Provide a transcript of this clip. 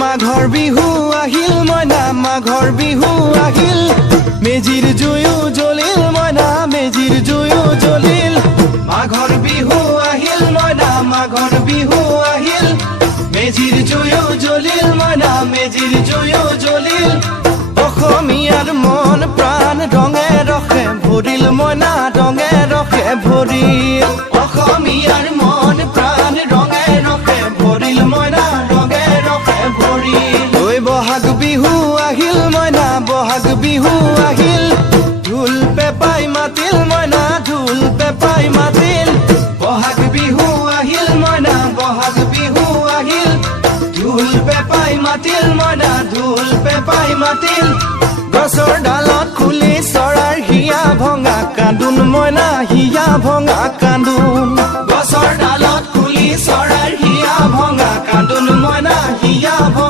মাঘৰ বিহু আহিল মইনা মাঘৰ বিহু আহিল মেজিৰ জুয়ো জ্বলিল মইনা মেজিৰ জুয়ো জ্বলিল মাঘৰ বিহু আহিল মইনা মাঘৰ বিহু আহিল মেজিৰ জুয়ো জ্বলিল মইনা মেজিৰ জুয়ো জ্বলিল অসমীয়াৰ মন প্ৰাণ ৰঙে ৰসে ভৰিল মইনা ৰঙে ৰসে ভৰিল অসমীয়াৰ মন প্ৰাণ ৰঙে ৰসে ভৰিল মইনা ৰঙে ৰসে ভৰিল ঐ বহাগ বিহু আহিল মইনা বহাগ বিহু আহিল ঢোল পেপাই মাতিল মইনা ঢোল পেপাই মাতিল বহাগ বিহু আহিল মইনা বহাগ বিহু আহিল ঢোল পেপাই মাতিল মইনা ঢোল পেপাই মাতিল গছৰ ডালত খুলি চৰাৰ হিয়া ভঙা কান্দোন মইনা হিয়া ভঙা কান্দোন গছৰ ডালত খুলি চৰাৰ হিয়া ভঙা কান্দোন মইনা হিয়া